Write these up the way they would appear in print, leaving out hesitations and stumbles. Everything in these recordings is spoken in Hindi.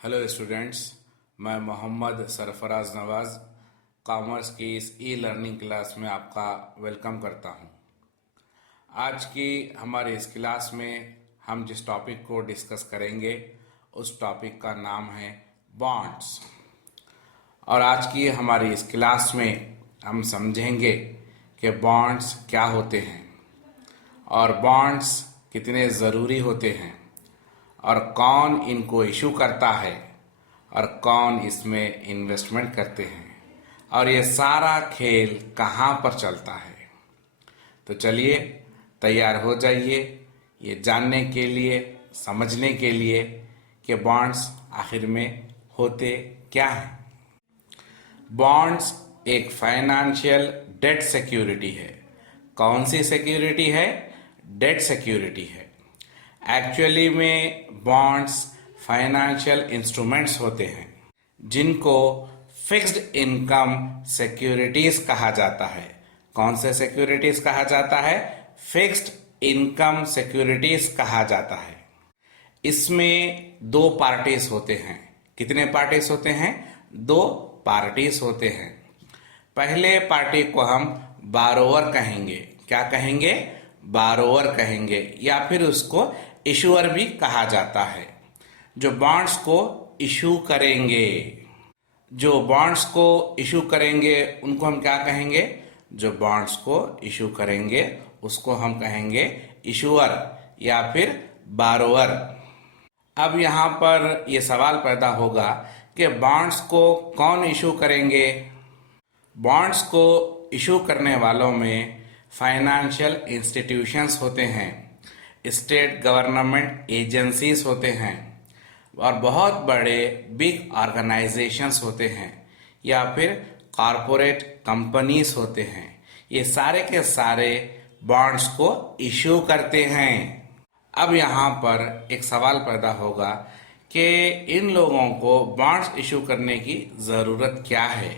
हेलो स्टूडेंट्स, मैं मोहम्मद सरफराज नवाज़ कॉमर्स की इस ई लर्निंग क्लास में आपका वेलकम करता हूं। आज की हमारी इस क्लास में हम जिस टॉपिक को डिस्कस करेंगे उस टॉपिक का नाम है बॉन्ड्स। और आज की हमारी इस क्लास में हम समझेंगे कि बॉन्ड्स क्या होते हैं और बॉन्ड्स कितने ज़रूरी होते हैं और कौन इनको इशू करता है और कौन इसमें इन्वेस्टमेंट करते हैं और ये सारा खेल कहाँ पर चलता है। तो चलिए तैयार हो जाइए ये जानने के लिए, समझने के लिए कि बॉन्ड्स आखिर में होते क्या हैं। बॉन्ड्स एक फाइनेंशियल डेट सिक्योरिटी है। कौन सी सिक्योरिटी है? डेट सिक्योरिटी है। एक्चुअली में बॉन्ड्स फाइनेंशियल इंस्ट्रूमेंट्स होते हैं जिनको फिक्स्ड इनकम सिक्योरिटीज कहा जाता है। कौन से सिक्योरिटीज कहा जाता है? फिक्स्ड इनकम सिक्योरिटीज कहा जाता है। इसमें दो पार्टीज होते हैं। कितने पार्टीज होते हैं? दो पार्टीज होते हैं। पहले पार्टी को हम बारोवर कहेंगे। क्या कहेंगे? बारोवर कहेंगे, या फिर उसको इशूअर भी कहा जाता है। जो बॉन्ड्स को इशू करेंगे, जो बॉन्ड्स को इशू करेंगे उनको हम क्या कहेंगे? जो बॉन्ड्स को इशू करेंगे उसको हम कहेंगे इशूअर या फिर बारोवर। अब यहाँ पर ये सवाल पैदा होगा कि बॉन्ड्स को कौन इशू करेंगे? बॉन्ड्स को इशू करने वालों में फाइनेंशियल इंस्टीट्यूशंस होते हैं, स्टेट गवर्नमेंट एजेंसीज होते हैं और बहुत बड़े बिग ऑर्गेनाइजेशंस होते हैं या फिर कॉरपोरेट कंपनीज होते हैं। ये सारे के सारे बॉन्ड्स को इशू करते हैं। अब यहाँ पर एक सवाल पैदा होगा कि इन लोगों को बॉन्ड्स इशू करने की ज़रूरत क्या है?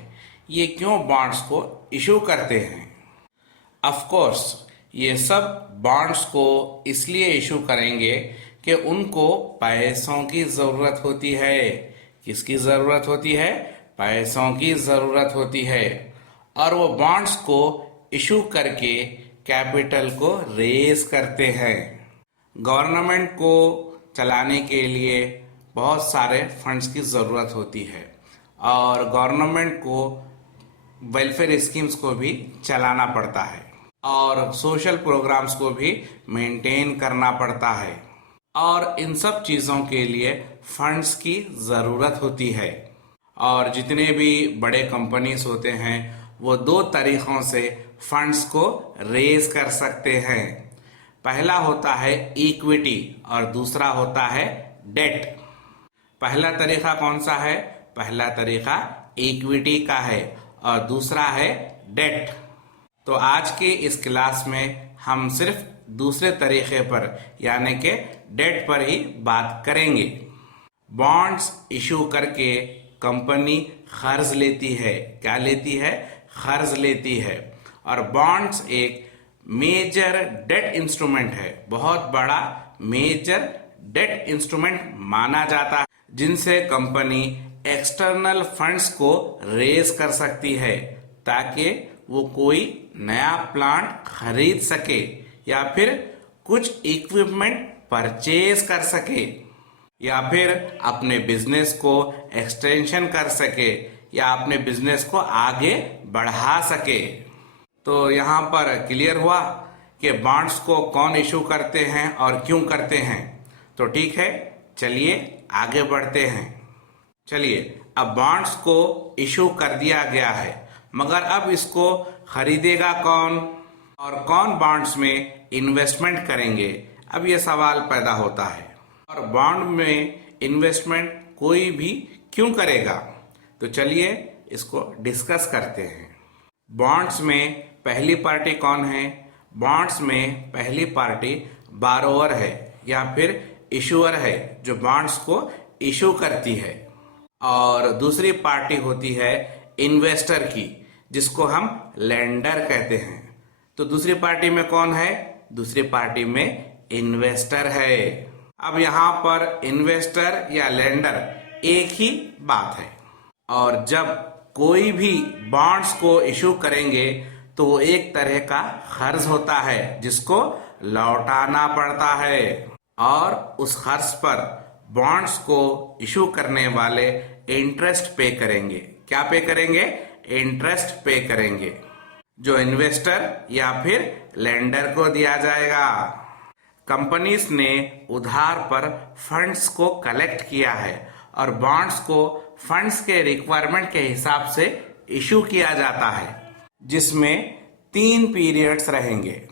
ये क्यों बॉन्ड्स को इशू करते हैं? ऑफ कोर्स ये सब बॉन्ड्स को इसलिए इशू करेंगे कि उनको पैसों की ज़रूरत होती है। किसकी ज़रूरत होती है? पैसों की ज़रूरत होती है। और वो बॉन्ड्स को इशू करके कैपिटल को रेज करते हैं। गवर्नमेंट को चलाने के लिए बहुत सारे फंड्स की ज़रूरत होती है और गवर्नमेंट को वेलफेयर स्कीम्स को भी चलाना पड़ता है और सोशल प्रोग्राम्स को भी मेंटेन करना पड़ता है और इन सब चीज़ों के लिए फंड्स की ज़रूरत होती है। और जितने भी बड़े कंपनीज होते हैं वो दो तरीक़ों से फंड्स को रेज कर सकते हैं। पहला होता है इक्विटी और दूसरा होता है डेट। पहला तरीक़ा कौन सा है? पहला तरीक़ा इक्विटी का है और दूसरा है डेट। तो आज के इस क्लास में हम सिर्फ दूसरे तरीके पर यानी कि डेट पर ही बात करेंगे। बॉन्ड्स इशू करके कंपनी कर्ज लेती है। क्या लेती है? कर्ज लेती है। और बॉन्ड्स एक मेजर डेट इंस्ट्रूमेंट है, बहुत बड़ा मेजर डेट इंस्ट्रूमेंट माना जाता है जिनसे कंपनी एक्सटर्नल फंड्स को रेज कर सकती है ताकि वो कोई नया प्लांट खरीद सके या फिर कुछ इक्विपमेंट परचेज कर सके या फिर अपने बिजनेस को एक्सटेंशन कर सके या अपने बिजनेस को आगे बढ़ा सके। तो यहाँ पर क्लियर हुआ कि बॉन्ड्स को कौन इशू करते हैं और क्यों करते हैं। तो ठीक है, चलिए आगे बढ़ते हैं। चलिए, अब बॉन्ड्स को इशू कर दिया गया है, मगर अब इसको खरीदेगा कौन और कौन बॉन्ड्स में इन्वेस्टमेंट करेंगे? अब ये सवाल पैदा होता है। और बॉन्ड में इन्वेस्टमेंट कोई भी क्यों करेगा? तो चलिए इसको डिस्कस करते हैं। बॉन्ड्स में पहली पार्टी कौन है? बॉन्ड्स में पहली पार्टी बारोवर है या फिर इशूअर है जो बॉन्ड्स को इशू करती है। और दूसरी पार्टी होती है इन्वेस्टर की, जिसको हम लेंडर कहते हैं। तो दूसरी पार्टी में कौन है? दूसरी पार्टी में इन्वेस्टर है। अब यहाँ पर इन्वेस्टर या लेंडर एक ही बात है। और जब कोई भी बॉन्ड्स को इशू करेंगे तो वो एक तरह का कर्ज होता है जिसको लौटाना पड़ता है, और उस कर्ज पर बॉन्ड्स को इशू करने वाले इंटरेस्ट पे करेंगे। क्या पे करेंगे? इंटरेस्ट पे करेंगे, जो इन्वेस्टर या फिर लेंडर को दिया जाएगा। कंपनीज ने उधार पर फंड्स को कलेक्ट किया है और बॉन्ड्स को फंड्स के रिक्वायरमेंट के हिसाब से इशू किया जाता है, जिसमें 3 पीरियड्स रहेंगे।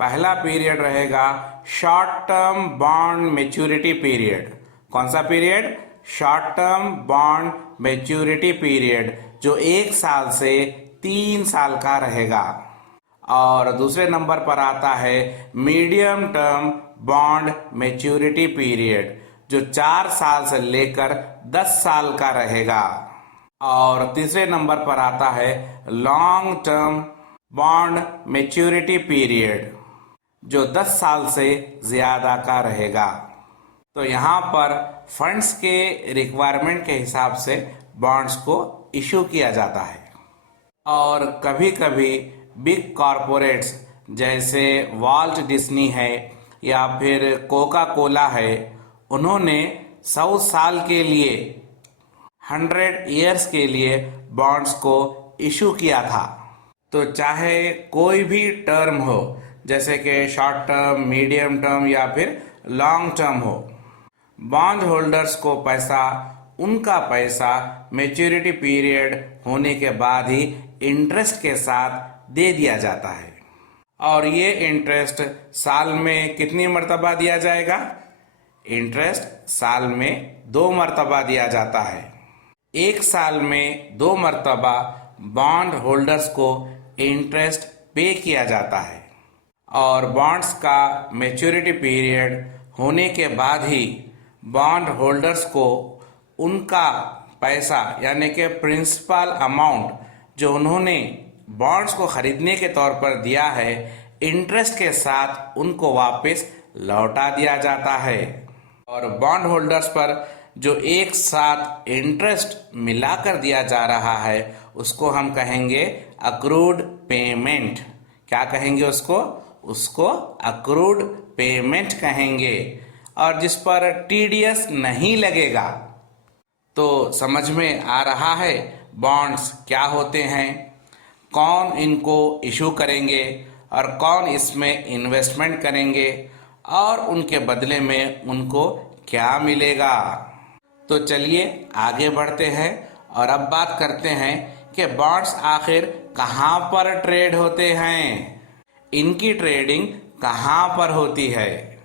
पहला पीरियड रहेगा short term bond maturity period. कौन सा period? Short term bond maturity period, जो 1 साल से 3 साल का रहेगा। और दूसरे नंबर पर आता है medium term bond maturity period, जो 4 साल से लेकर 10 साल का रहेगा। और तीसरे नंबर पर आता है long term bond maturity period, जो 10 साल से ज्यादा का रहेगा। तो यहाँ पर फंड्स के रिक्वायरमेंट के हिसाब से बॉन्ड्स को इशू किया जाता है। और कभी कभी बिग कॉरपोरेट्स जैसे वॉल्ट डिज्नी है या फिर कोका कोला है, उन्होंने 100 साल के लिए 100 ईयर्स के लिए बॉन्ड्स को इशू किया था। तो चाहे कोई भी टर्म हो, जैसे कि शॉर्ट टर्म, मीडियम टर्म या फिर लॉन्ग टर्म हो, बॉन्ड होल्डर्स को उनका पैसा मैच्योरिटी पीरियड होने के बाद ही इंटरेस्ट के साथ दे दिया जाता है। और ये इंटरेस्ट साल में कितनी मर्तबा दिया जाएगा? इंटरेस्ट साल में 2 मर्तबा दिया जाता है। 1 साल में 2 मर्तबा बॉन्ड होल्डर्स को इंटरेस्ट पे किया जाता है, और बॉन्ड्स का मैच्योरिटी पीरियड होने के बाद ही बॉन्ड होल्डर्स को उनका पैसा यानी कि प्रिंसिपल अमाउंट जो उन्होंने बॉन्ड्स को खरीदने के तौर पर दिया है, इंटरेस्ट के साथ उनको वापस लौटा दिया जाता है। और बॉन्ड होल्डर्स पर जो एक साथ इंटरेस्ट मिलाकर दिया जा रहा है उसको हम कहेंगे अक्रूड पेमेंट। क्या कहेंगे उसको अक्रूड पेमेंट कहेंगे। और जिस पर टीडीएस नहीं लगेगा। तो समझ में आ रहा है बॉन्ड्स क्या होते हैं, कौन इनको इशू करेंगे और कौन इसमें इन्वेस्टमेंट करेंगे और उनके बदले में उनको क्या मिलेगा। तो चलिए आगे बढ़ते हैं और अब बात करते हैं कि बॉन्ड्स आखिर कहाँ पर ट्रेड होते हैं, इनकी ट्रेडिंग कहाँ पर होती है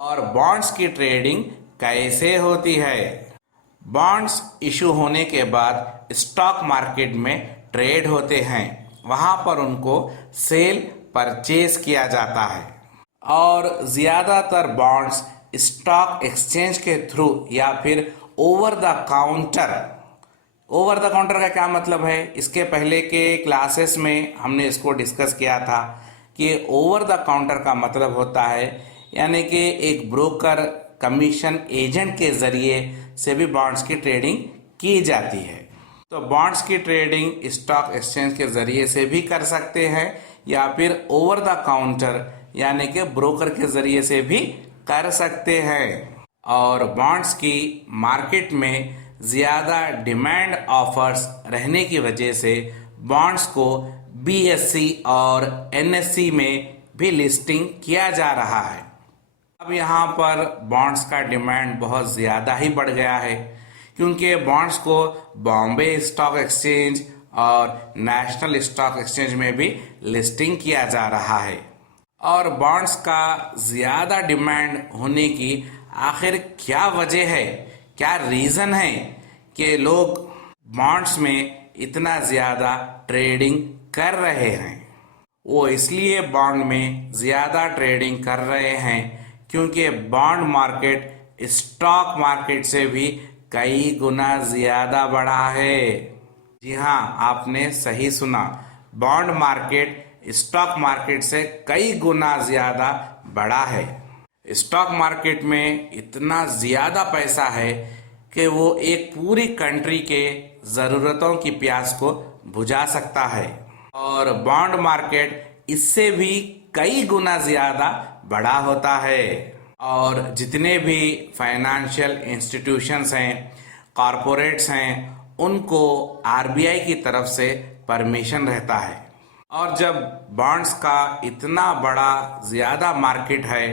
और बॉन्ड्स की ट्रेडिंग कैसे होती है। बॉन्ड्स इशू होने के बाद स्टॉक मार्केट में ट्रेड होते हैं, वहाँ पर उनको सेल परचेज किया जाता है। और ज़्यादातर बॉन्ड्स स्टॉक एक्सचेंज के थ्रू या फिर ओवर द काउंटर का क्या मतलब है, इसके पहले के क्लासेस में हमने इसको डिस्कस किया था कि ओवर द काउंटर का मतलब होता है यानी कि एक ब्रोकर कमीशन एजेंट के जरिए से भी बॉन्ड्स की ट्रेडिंग की जाती है। तो बॉन्ड्स की ट्रेडिंग स्टॉक एक्सचेंज के जरिए से भी कर सकते हैं या फिर ओवर द काउंटर यानी कि ब्रोकर के जरिए से भी कर सकते हैं। और बॉन्ड्स की मार्केट में ज़्यादा डिमांड ऑफर्स रहने की वजह से बॉन्ड्स को बीएससी और एनएससी में भी लिस्टिंग किया जा रहा है। अब यहाँ पर बॉन्ड्स का डिमांड बहुत ज़्यादा ही बढ़ गया है क्योंकि बॉन्ड्स को बॉम्बे स्टॉक एक्सचेंज और नेशनल स्टॉक एक्सचेंज में भी लिस्टिंग किया जा रहा है। और बॉन्ड्स का ज़्यादा डिमांड होने की आखिर क्या वजह है, क्या रीज़न है कि लोग बॉन्ड्स में इतना ज़्यादा ट्रेडिंग कर रहे हैं। वो इसलिए बॉन्ड में ज़्यादा ट्रेडिंग कर रहे हैं क्योंकि बॉन्ड मार्केट स्टॉक मार्केट से भी कई गुना ज़्यादा बढ़ा है। जी हाँ, आपने सही सुना, बॉन्ड मार्केट स्टॉक मार्केट से कई गुना ज़्यादा बढ़ा है। स्टॉक मार्केट में इतना ज़्यादा पैसा है कि वो एक पूरी कंट्री के ज़रूरतों की प्यास को बुझा सकता है। और बॉन्ड मार्केट इससे भी कई गुना ज़्यादा बड़ा होता है। और जितने भी फाइनेंशियल इंस्टीट्यूशंस हैं, कॉरपोरेट्स हैं, उनको आरबीआई की तरफ से परमिशन रहता है। और जब बॉन्ड्स का इतना बड़ा ज़्यादा मार्केट है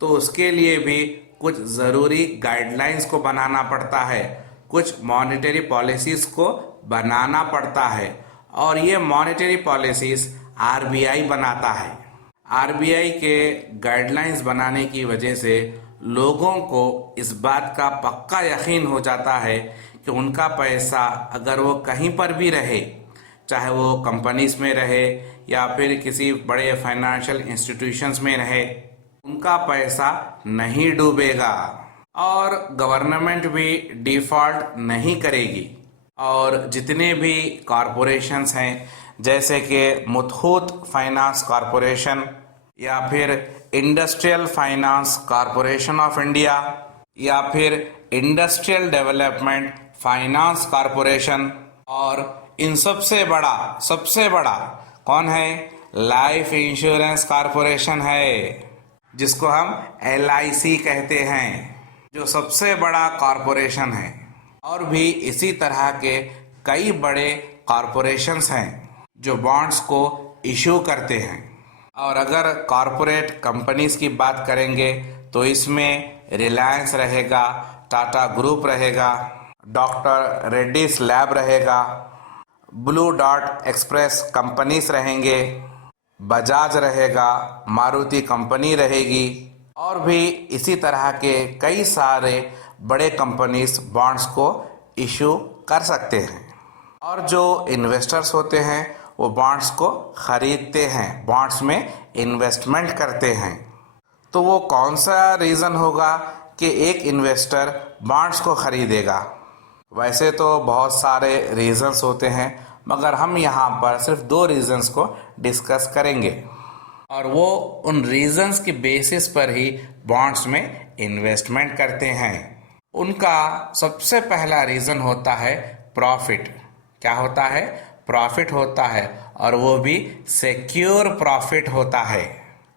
तो उसके लिए भी कुछ ज़रूरी गाइडलाइंस को बनाना पड़ता है, कुछ मॉनेटरी पॉलिसीज़ को बनाना पड़ता है। और ये मॉनेटरी पॉलिसीज़ आरबीआई बनाता है। आरबीआई के गाइडलाइंस बनाने की वजह से लोगों को इस बात का पक्का यकीन हो जाता है कि उनका पैसा अगर वो कहीं पर भी रहे, चाहे वो कंपनीज में रहे या फिर किसी बड़े फाइनेंशियल इंस्टीट्यूशंस में रहे, उनका पैसा नहीं डूबेगा और गवर्नमेंट भी डिफ़ॉल्ट नहीं करेगी। और जितने भी कॉरपोरेशंस हैं, जैसे कि मुथूट फाइनेंस कॉरपोरेशन या फिर industrial finance corporation of India या फिर इंडस्ट्रियल डेवलपमेंट फाइनेंस कॉरपोरेशन, और इन सबसे बड़ा कौन है? लाइफ इंश्योरेंस कॉरपोरेशन है, जिसको हम LIC कहते हैं, जो सबसे बड़ा कॉरपोरेशन है। और भी इसी तरह के कई बड़े कॉरपोरेशंस हैं जो बॉन्ड्स को इशू करते हैं। और अगर कॉरपोरेट कंपनीज की बात करेंगे तो इसमें रिलायंस रहेगा, टाटा ग्रुप रहेगा, डॉक्टर रेड्डीज लैब रहेगा, ब्लू डॉट एक्सप्रेस कंपनीज रहेंगे, बजाज रहेगा, मारुति कंपनी रहेगी, और भी इसी तरह के कई सारे बड़े कंपनीज बॉन्ड्स को इशू कर सकते हैं। और जो इन्वेस्टर्स होते हैं वो बॉन्ड्स को खरीदते हैं, बॉन्ड्स में इन्वेस्टमेंट करते हैं। तो वो कौन सा रीज़न होगा कि एक इन्वेस्टर बॉन्ड्स को खरीदेगा? वैसे तो बहुत सारे रीज़न्स होते हैं, मगर हम यहाँ पर सिर्फ 2 रीज़न्स को डिस्कस करेंगे। और वो उन रीज़न्स की बेसिस पर ही बॉन्ड्स में इन्वेस्टमेंट करते हैं। उनका सबसे पहला रीज़न होता है प्रॉफिट। क्या होता है? प्रॉफिट होता है, और वो भी सिक्योर प्रॉफिट होता है,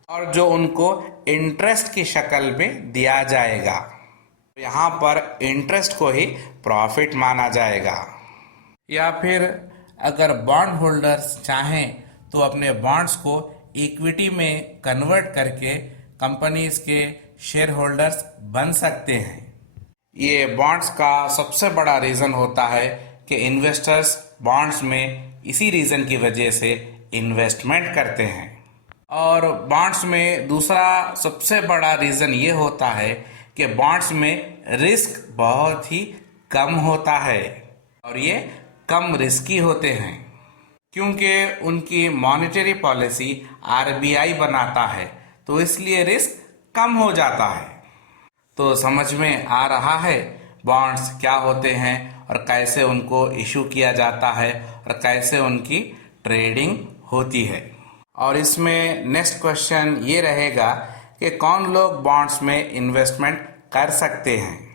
और जो उनको इंटरेस्ट की शक्ल में दिया जाएगा। यहाँ पर इंटरेस्ट को ही प्रॉफिट माना जाएगा। या फिर अगर बॉन्ड होल्डर्स चाहें तो अपने बॉन्ड्स को इक्विटी में कन्वर्ट करके कंपनीज के शेयर होल्डर्स बन सकते हैं। ये बॉन्ड्स का सबसे बड़ा रीज़न होता है कि इन्वेस्टर्स बॉन्ड्स में इसी रीज़न की वजह से इन्वेस्टमेंट करते हैं। और बॉन्ड्स में दूसरा सबसे बड़ा रीज़न ये होता है कि बॉन्ड्स में रिस्क बहुत ही कम होता है, और ये कम रिस्की होते हैं क्योंकि उनकी मॉनेटरी पॉलिसी आरबीआई बनाता है, तो इसलिए रिस्क कम हो जाता है। तो समझ में आ रहा है बॉन्ड्स क्या होते हैं और कैसे उनको इशू किया जाता है और कैसे उनकी ट्रेडिंग होती है। और इसमें नेक्स्ट क्वेश्चन ये रहेगा कि कौन लोग बॉन्ड्स में इन्वेस्टमेंट कर सकते हैं।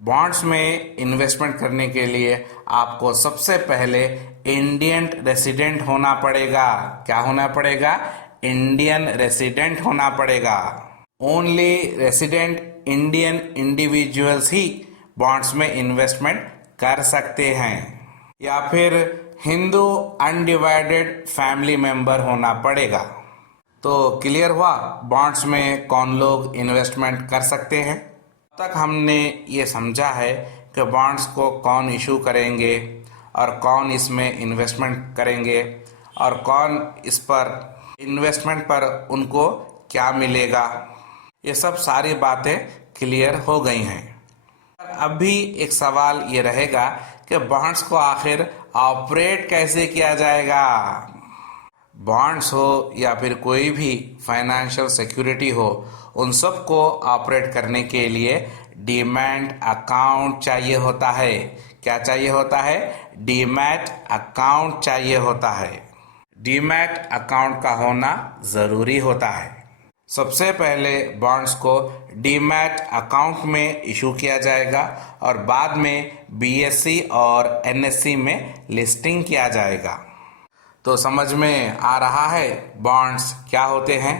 बॉन्ड्स में इन्वेस्टमेंट करने के लिए आपको सबसे पहले इंडियन रेसिडेंट होना पड़ेगा। क्या होना पड़ेगा? इंडियन रेसिडेंट होना पड़ेगा। ओनली रेसिडेंट इंडियन इंडिविजुअल्स ही बॉन्ड्स में इन्वेस्टमेंट कर सकते हैं। या फिर हिंदू अनडिवाइडेड फैमिली मेंबर होना पड़ेगा। तो क्लियर हुआ बॉन्ड्स में कौन लोग इन्वेस्टमेंट कर सकते हैं। अब तक हमने ये समझा है कि बॉन्ड्स को कौन इशू करेंगे और कौन इसमें इन्वेस्टमेंट करेंगे और कौन इस पर इन्वेस्टमेंट पर उनको क्या मिलेगा। ये सब सारी बातें क्लियर हो गई हैं। अब भी एक सवाल ये रहेगा कि बॉन्ड्स को आखिर ऑपरेट कैसे किया जाएगा। बॉन्ड्स हो या फिर कोई भी फाइनेंशियल सिक्योरिटी हो, उन सब को ऑपरेट करने के लिए डीमैट अकाउंट चाहिए होता है। क्या चाहिए होता है? डीमैट अकाउंट चाहिए होता है। डीमैट अकाउंट का होना ज़रूरी होता है। सबसे पहले बॉन्ड्स को डीमैट अकाउंट में इशू किया जाएगा और बाद में बीएससी और एनएससी में लिस्टिंग किया जाएगा। तो समझ में आ रहा है बॉन्ड्स क्या होते हैं।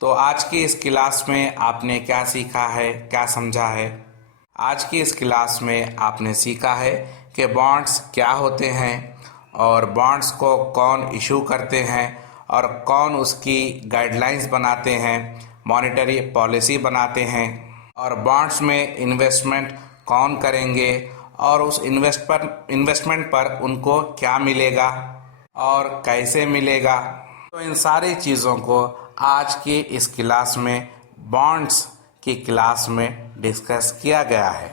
तो आज की इस क्लास में आपने क्या सीखा है, क्या समझा है। आज की इस क्लास में आपने सीखा है कि बॉन्ड्स क्या होते हैं और बॉन्ड्स को कौन इशू करते हैं और कौन उसकी गाइडलाइंस बनाते हैं, मॉनेटरी पॉलिसी बनाते हैं, और बॉन्ड्स में इन्वेस्टमेंट कौन करेंगे और उस इन्वेस्टमेंट पर उनको क्या मिलेगा और कैसे मिलेगा। तो इन सारी चीज़ों को आज की इस क्लास में, बॉन्ड्स की क्लास में डिस्कस किया गया है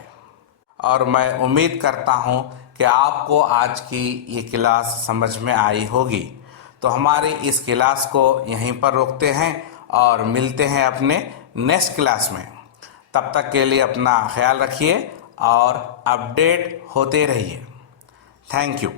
और मैं उम्मीद करता हूँ कि आपको आज की ये क्लास समझ में आई होगी। तो हमारी इस क्लास को यहीं पर रोकते हैं और मिलते हैं अपने नेक्स्ट क्लास में। तब तक के लिए अपना ख्याल रखिए और अपडेट होते रहिए। Thank you.